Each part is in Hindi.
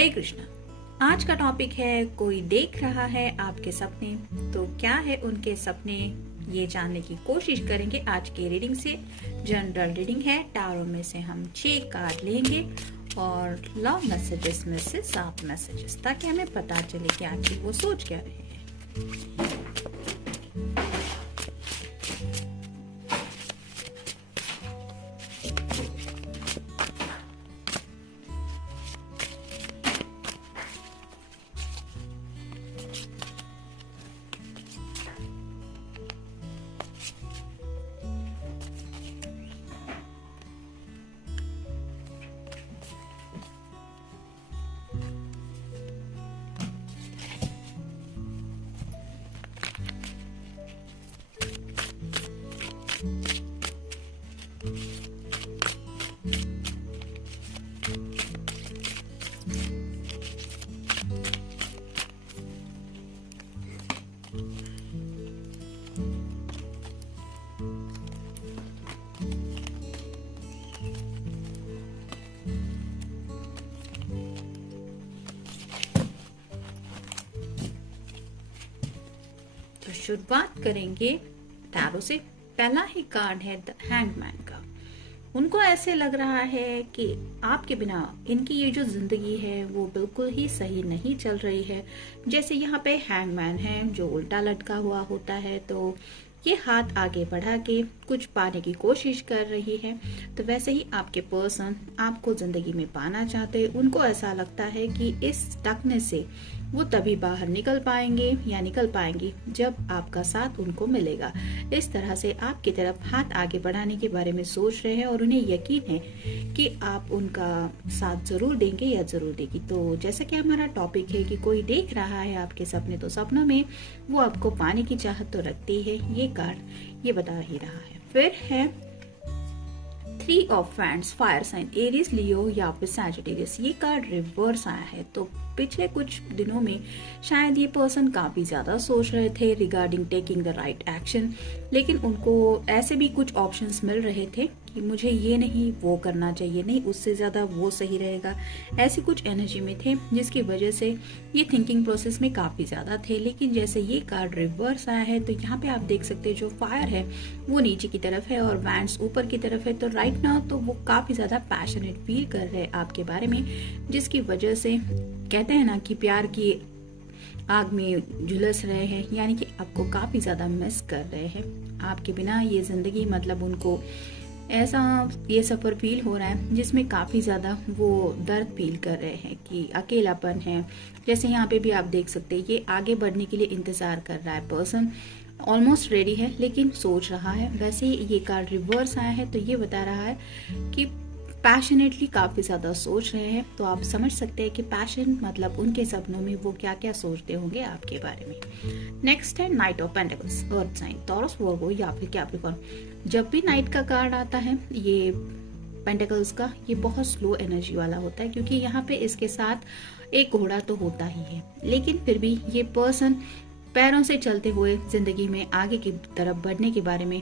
हरे कृष्णा। आज का टॉपिक है कोई देख रहा है आपके सपने, तो क्या है उनके सपने, ये जानने की कोशिश करेंगे आज की रीडिंग से। जनरल रीडिंग है, टारो में से हम 6 कार्ड लेंगे और लव मैसेजेस में से 7 मैसेजेस, ताकि हमें पता चले कि आखिर वो सोच क्या रहे हैं। तो शुरुआत करेंगे टैरो से। पहला ही कार्ड है द हैंगमैन का। उनको ऐसे लग रहा है कि आपके बिना इनकी ये जो जिंदगी है वो बिल्कुल ही सही नहीं चल रही है। जैसे यहाँ पे हैंगमैन है जो उल्टा लटका हुआ होता है, तो ये हाथ आगे बढ़ा के कुछ पाने की कोशिश कर रही है। तो वैसे ही आपके पर्सन आपको जिंदगी में पाना चाहते हैं। उनको ऐसा लगता है कि इस स्टकनेस से वो तभी बाहर निकल पाएंगे या निकल पाएंगी जब आपका साथ उनको मिलेगा। इस तरह से आपकी तरफ हाथ आगे बढ़ाने के बारे में सोच रहे हैं और उन्हें यकीन है कि आप उनका साथ जरूर देंगे या जरूर देगी। तो जैसा कि हमारा टॉपिक है कि कोई देख रहा है आपके सपने, तो सपनों में वो आपको पाने की चाहत तो रखती है, ये कार्ड ये बता ही रहा है। फिर है 3 of wands, fire sign, Aries, Leo या फिर सैजिटेरियस। ये कार्ड रिवर्स आया है। तो पिछले कुछ दिनों में शायद ये पर्सन काफी ज्यादा सोच रहे थे regarding taking the right action, लेकिन उनको ऐसे भी कुछ ऑप्शंस मिल रहे थे कि मुझे ये नहीं वो करना चाहिए, नहीं उससे ज्यादा वो सही रहेगा। ऐसी कुछ एनर्जी में थे जिसकी वजह से ये थिंकिंग प्रोसेस में काफी ज्यादा थे। लेकिन जैसे ये कार्ड रिवर्स आया है, तो यहाँ पे आप देख सकते हैं जो फायर है वो नीचे की तरफ है और वैंड्स ऊपर की तरफ है। तो राइट नाउ तो वो काफी ज्यादा पैशनेट फील कर रहे हैं आपके बारे में, जिसकी वजह से कहते हैं ना कि प्यार की आग में झुलस रहे हैं, यानी कि आपको काफी ज्यादा मिस कर रहे हैं। आपके बिना ये जिंदगी मतलब उनको ऐसा ये सफर फील हो रहा है जिसमें काफी ज्यादा वो दर्द फील कर रहे हैं कि अकेलापन है। जैसे यहाँ पे भी आप देख सकते हैं ये आगे बढ़ने के लिए इंतजार कर रहा है। पर्सन ऑलमोस्ट रेडी है लेकिन सोच रहा है। वैसे ही ये कार्ड रिवर्स आया है, तो ये बता रहा है कि पैशनेटली काफी ज्यादा सोच रहे हैं। तो आप समझ सकते हैं कि पैशन मतलब उनके सपनों में वो क्या क्या सोचते होंगे आपके बारे में। नेक्स्ट है knight of pentacles, earth sign, Taurus, Virgo या फिर कैप्रिकॉर्न। जब भी नाइट का कार्ड आता है ये पेंटिकल्स का, ये बहुत स्लो एनर्जी वाला होता है, क्योंकि यहाँ पे इसके साथ एक घोड़ा तो होता ही है, लेकिन फिर भी ये पर्सन पैरों से चलते हुए जिंदगी में आगे की तरफ बढ़ने के बारे में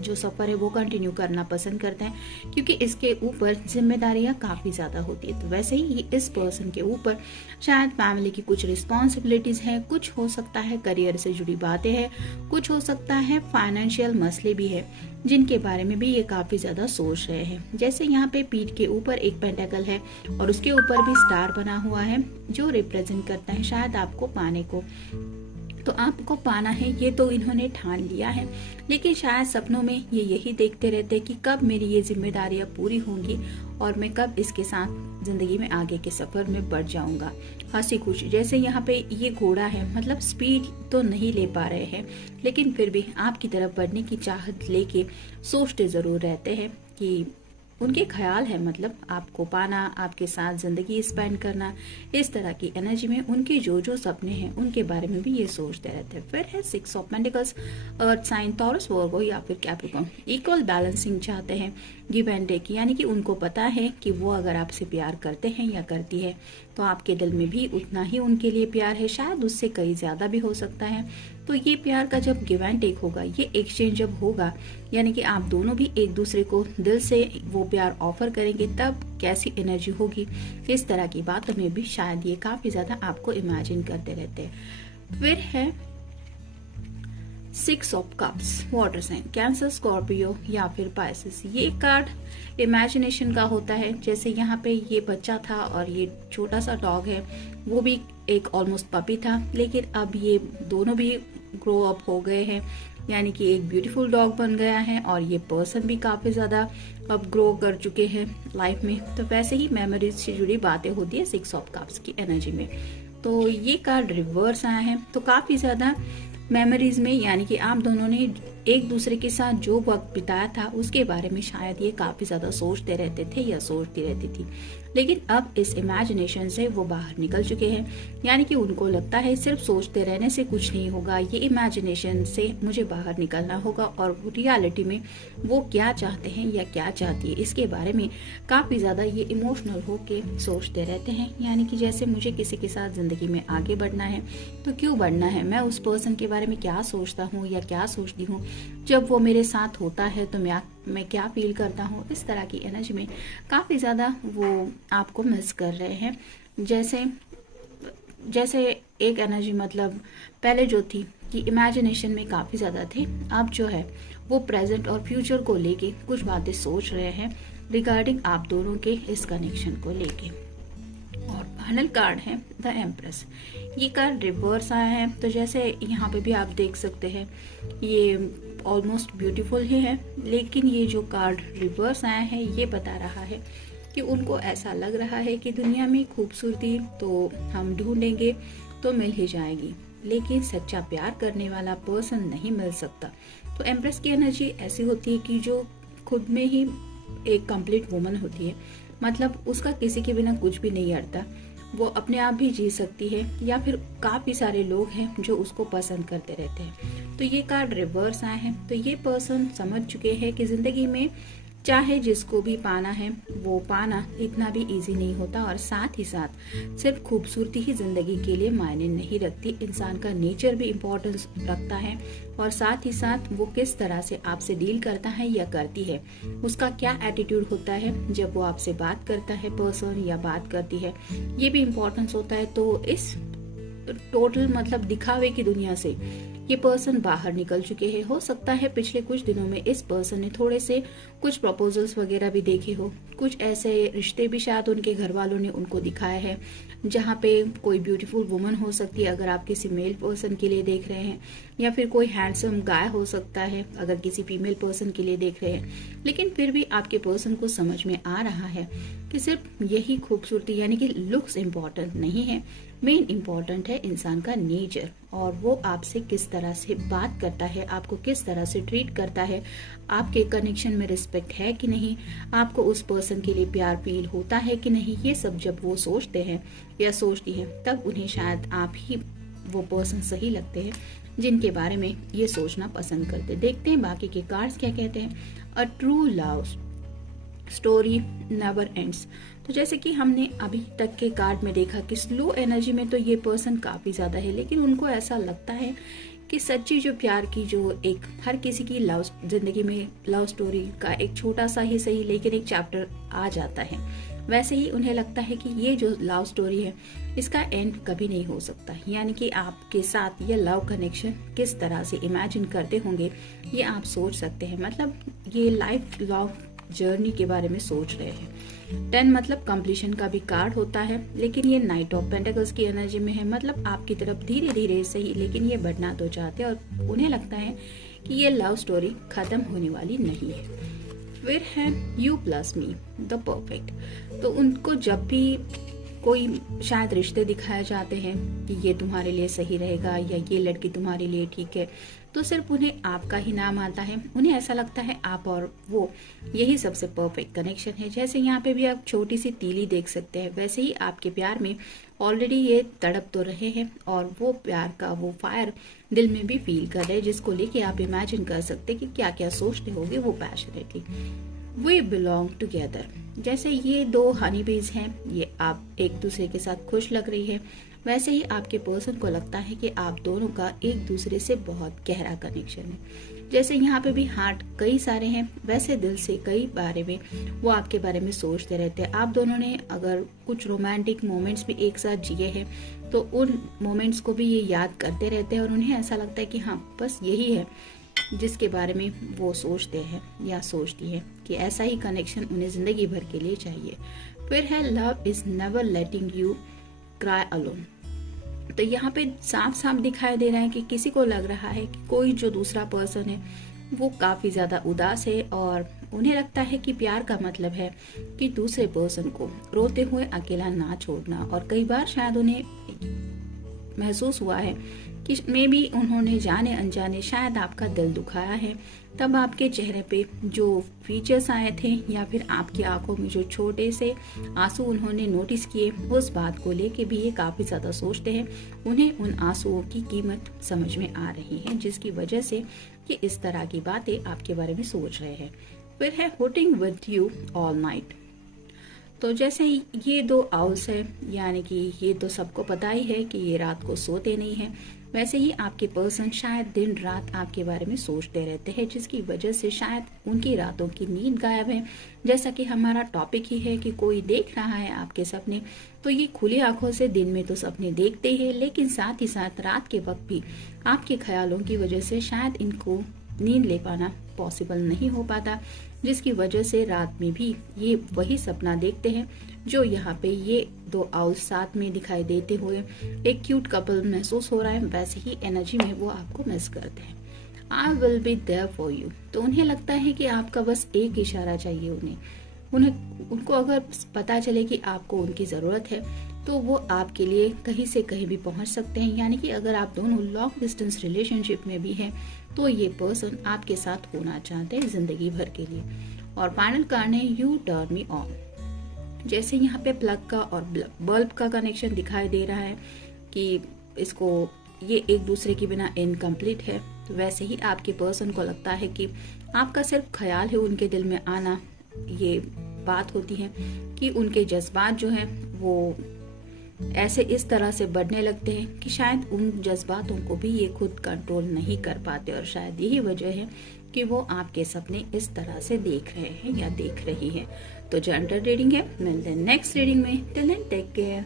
जो सफर है वो कंटिन्यू करना पसंद करते हैं, क्योंकि इसके ऊपर जिम्मेदारियां काफी ज्यादा होती है। तो वैसे ही इस पर्सन के ऊपर शायद फैमिली की कुछ रिस्पॉन्सिबिलिटीज हैं, कुछ हो सकता है करियर से जुड़ी बातें हैं, कुछ हो सकता है फाइनेंशियल मसले भी है, जिनके बारे में भी ये काफी ज्यादा सोच रहे हैं। जैसे यहाँ पे पीठ के ऊपर एक पेंटाकल है और उसके ऊपर भी स्टार बना हुआ है, जो रिप्रेजेंट करता है शायद आपको पाने को। तो आपको पाना है ये तो इन्होंने ठान लिया है, लेकिन शायद सपनों में ये यही देखते रहते कि कब मेरी ये जिम्मेदारियां पूरी होंगी और मैं कब इसके साथ जिंदगी में आगे के सफर में बढ़ जाऊंगा हंसी खुशी। जैसे यहाँ पे ये घोड़ा है, मतलब स्पीड तो नहीं ले पा रहे हैं, लेकिन फिर भी आपकी तरफ बढ़ने की चाहत लेके सोचते जरूर रहते हैं कि उनके ख्याल है मतलब आपको पाना, आपके साथ जिंदगी स्पेंड करना। इस तरह की एनर्जी में उनके जो जो सपने हैं उनके बारे में भी ये सोचते रहते हैं। फिर है 6 of pentacles, earth sign, Taurus, Virgo या फिर कैप्रिकॉर्न। इक्वल बैलेंसिंग चाहते हैं, गिव एंड टेक, यानी कि उनको पता है कि वो अगर आपसे प्यार करते हैं या करती है तो आपके दिल में भी उतना ही उनके लिए प्यार है, शायद उससे कहीं ज्यादा भी हो सकता है। तो ये प्यार का जब गिव एंड टेक होगा, ये एक्सचेंज जब होगा, यानी कि आप दोनों भी एक दूसरे को दिल से वो प्यार ऑफर करेंगे, तब कैसी एनर्जी होगी, इस तरह की बातों में भी शायद ये काफी ज्यादा आपको इमेजिन करते रहते हैं। फिर है 6 of cups, water sign, Cancer, Scorpio या फिर पाइसेस। ये कार्ड इमेजिनेशन का होता है। जैसे यहाँ पे ये बच्चा था और ये छोटा सा डॉग है, वो भी एक ऑलमोस्ट पपी था, लेकिन अब ये दोनों भी ग्रो अप हो गए हैं, यानी कि एक ब्यूटीफुल डॉग बन गया है और ये पर्सन भी काफी ज्यादा अब ग्रो कर चुके हैं लाइफ में। तो वैसे ही मेमोरीज से जुड़ी बातें होती है 6 ऑफ कप्स की एनर्जी में। तो ये कार्ड रिवर्स आया है, तो काफी ज्यादा मेमोरीज में, यानी कि आप दोनों ने एक दूसरे के साथ जो वक्त बिताया था उसके बारे में शायद ये काफी ज्यादा सोचते रहते थे या सोचती रहती थी, लेकिन अब इस इमेजिनेशन से वो बाहर निकल चुके हैं। यानी कि उनको लगता है सिर्फ सोचते रहने से कुछ नहीं होगा, ये इमेजिनेशन से मुझे बाहर निकलना होगा और रियलिटी में वो क्या चाहते हैं या क्या चाहती है इसके बारे में काफी ज्यादा ये इमोशनल होके सोचते रहते हैं। यानी कि जैसे मुझे किसी के साथ जिंदगी में आगे बढ़ना है तो क्यों बढ़ना है, मैं उस पर्सन के बारे में क्या सोचता हूँ या क्या सोचती हूँ, जब वो मेरे साथ होता है तो मैं क्या फील करता हूँ, इस तरह की एनर्जी में काफी ज्यादा वो आपको मिस कर रहे हैं। जैसे एक एनर्जी मतलब पहले जो थी कि इमेजिनेशन में काफी ज्यादा थे, अब जो है वो प्रेजेंट और फ्यूचर को लेके कुछ बातें सोच रहे हैं रिगार्डिंग आप दोनों के इस कनेक्शन को लेके। और फाइनल कार्ड है द एम्प्रेस। ये कार्ड रिवर्स आया है, तो जैसे यहाँ पे भी आप देख सकते हैं ये ऑलमोस्ट ब्यूटीफुल ही है, लेकिन ये जो कार्ड रिवर्स आया है ये बता रहा है कि उनको ऐसा लग रहा है कि दुनिया में खूबसूरती तो हम ढूंढेंगे तो मिल ही जाएगी, लेकिन सच्चा प्यार करने वाला पर्सन नहीं मिल सकता। तो एम्प्रेस की एनर्जी ऐसी होती है कि जो खुद में ही एक कंप्लीट वुमन होती है, मतलब उसका किसी के बिना कुछ भी नहीं अड़ता, वो अपने आप भी जी सकती है, या फिर काफी सारे लोग हैं जो उसको पसंद करते रहते हैं। तो ये कार्ड रिवर्स आए हैं, तो ये पर्सन समझ चुके हैं कि जिंदगी में चाहे जिसको भी पाना है वो पाना इतना भी इजी नहीं होता, और साथ ही साथ सिर्फ खूबसूरती ही जिंदगी के लिए मायने नहीं रखती, इंसान का नेचर भी इम्पोर्टेंस रखता है, और साथ ही साथ वो किस तरह से आपसे डील करता है या करती है, उसका क्या एटीट्यूड होता है जब वो आपसे बात करता है पर्सन या बात करती है, ये भी इम्पोर्टेंस होता है। तो इस टोटल मतलब दिखावे की दुनिया से ये पर्सन बाहर निकल चुके हैं। हो सकता है पिछले कुछ दिनों में इस पर्सन ने थोड़े से कुछ प्रपोजल्स वगैरह भी देखे हो, कुछ ऐसे रिश्ते भी शायद उनके घर वालों ने उनको दिखाया है जहाँ पे कोई ब्यूटीफुल वुमन हो सकती है अगर आप किसी मेल पर्सन के लिए देख रहे हैं, या फिर कोई हैंडसम गाय हो सकता है अगर किसी फीमेल पर्सन के लिए देख रहे हैं, लेकिन फिर भी आपके पर्सन को समझ में आ रहा है कि सिर्फ यही खूबसूरती यानी कि लुक्स इम्पोर्टेंट नहीं है, मेन इम्पोर्टेंट है इंसान का नेचर, और वो आपसे किस तरह से बात करता है, आपको किस तरह से ट्रीट करता है, आपके कनेक्शन में रिस्पेक्ट है कि नहीं, आपको उस पर्सन के लिए प्यार फील होता है कि नहीं, ये सब जब वो सोचते हैं या सोचती हैं तब उन्हें शायद आप ही वो पर्सन सही लगते हैं जिनके बारे में ये सोचना पसंद करते। देखते हैं बाकी के कार्ड्स क्या कहते हैं। A true love story never ends. तो जैसे कि हमने अभी तक के कार्ड में देखा कि स्लो एनर्जी में तो ये पर्सन काफी ज्यादा है, लेकिन उनको ऐसा लगता है कि सच्ची जो प्यार की जो एक हर किसी की लव जिंदगी में लव स्टोरी का एक छोटा सा ही सही लेकिन एक चैप्टर आ जाता है, वैसे ही उन्हें लगता है कि ये जो लव स्टोरी है इसका एंड कभी नहीं हो सकता। यानी कि आपके साथ ये लव कनेक्शन किस तरह से इमेजिन करते होंगे ये आप सोच सकते हैं, मतलब ये लाइफ लव जर्नी के बारे में सोच रहे हैं। 10 मतलब कंप्लीशन का भी कार्ड होता है, लेकिन ये नाइट ऑफ पेंटिकल्स की एनर्जी में है, मतलब आपकी तरफ धीरे धीरे सही लेकिन ये बढ़ना तो चाहते हैं और उन्हें लगता है कि ये लव स्टोरी खत्म होने वाली नहीं है। फिर है you plus me the perfect. तो उनको जब भी कोई शायद रिश्ते दिखाए जाते हैं कि ये तुम्हारे लिए सही रहेगा या ये लड़की तुम्हारे लिए ठीक है, तो सिर्फ उन्हें आपका ही नाम आता है, उन्हें ऐसा लगता है आप और वो यही सबसे परफेक्ट कनेक्शन है। जैसे यहाँ पे भी आप छोटी सी तीली देख सकते हैं, वैसे ही आपके प्यार में ऑलरेडी ये तड़प तो रहे हैं और वो प्यार का वो फायर दिल में भी फील कर रहे हैं, जिसको लेके आप इमेजिन कर सकते हैं कि क्या क्या सोचते होंगे वो पैशनेटली। We belong together. जैसे ये 2 हनी बीज हैं, ये आप एक दूसरे के साथ खुश लग रही है, वैसे ही आपके पर्सन को लगता है कि आप दोनों का एक दूसरे से बहुत गहरा कनेक्शन है। जैसे यहाँ पे भी हार्ट कई सारे हैं, वैसे दिल से कई बारे में वो आपके बारे में सोचते रहते हैं। आप दोनों ने अगर कुछ रोमांटिक मोमेंट्स भी एक साथ जिए हैं तो उन मोमेंट्स को भी ये याद करते रहते हैं और उन्हें ऐसा लगता है कि हाँ बस यही है जिसके बारे में वो सोचते हैं या सोचती है कि ऐसा ही कनेक्शन उन्हें जिंदगी भर के लिए चाहिए। फिर है love is never letting you cry alone. तो यहाँ पे साफ साफ दिखाई दे रहा है कि किसी को लग रहा है कि कोई जो दूसरा पर्सन है वो काफी ज्यादा उदास है और उन्हें लगता है कि प्यार का मतलब है कि दूसरे पर्सन को रोते हुए अकेला ना छोड़ना। और कई बार शायद उन्हें महसूस हुआ है कि मे भी उन्होंने जाने अनजाने शायद आपका दिल दुखाया है, तब आपके चेहरे पे जो फीचर्स आए थे या फिर आपकी आंखों में जो छोटे से आंसू उन्होंने नोटिस किए, उस बात को लेके भी ये काफी ज्यादा सोचते हैं। उन्हें उन आंसुओं की कीमत समझ में आ रही है जिसकी वजह से ये इस तरह की बातें आपके बारे में सोच रहे हैं। फिर है hooting with you all night. तो जैसे ये दो आउल्स है, यानी कि ये तो सबको पता ही है कि ये रात को सोते नहीं है, वैसे ही आपके पर्सन शायद दिन रात आपके बारे में सोचते रहते हैं जिसकी वजह से शायद उनकी रातों की नींद गायब है। जैसा कि हमारा टॉपिक ही है कि कोई देख रहा है आपके सपने, तो ये खुली आंखों से दिन में तो सपने देखते हैं लेकिन साथ ही साथ रात के वक्त भी आपके ख्यालों की वजह से शायद इनको नींद ले पाना पॉसिबल नहीं हो पाता, जिसकी वजह से रात में भी ये वही सपना देखते हैं जो यहाँ पे ये दो आउल साथ में दिखाई देते हुए एक क्यूट कपल महसूस हो रहा है। वैसे ही एनर्जी में वो आपको मिस करते हैं। I will be there for you. तो उन्हें लगता है कि आपका बस एक इशारा चाहिए। उनको अगर पता चले कि आपको उनकी जरूरत है तो वो आपके लिए कहीं से कहीं भी पहुंच सकते हैं। यानी कि अगर आप दोनों लॉन्ग डिस्टेंस रिलेशनशिप में भी हैं तो ये पर्सन आपके साथ होना चाहते हैं जिंदगी भर के लिए। और फाइनल कार्ड है यू टर्न मी ऑन। जैसे यहाँ पे प्लग का और बल्ब का कनेक्शन दिखाई दे रहा है कि इसको ये एक दूसरे के बिना इनकम्प्लीट है, तो वैसे ही आपके पर्सन को लगता है कि आपका सिर्फ ख्याल है उनके दिल में आना। ये बात होती है कि उनके जज्बात जो हैं वो ऐसे इस तरह से बढ़ने लगते हैं कि शायद उन जज्बातों को भी ये खुद कंट्रोल नहीं कर पाते और शायद यही वजह है कि वो आपके सपने इस तरह से देख रहे हैं या देख रही है। तो जनरल रीडिंग है, मिलते हैं नेक्स्ट रीडिंग में। Till then take care.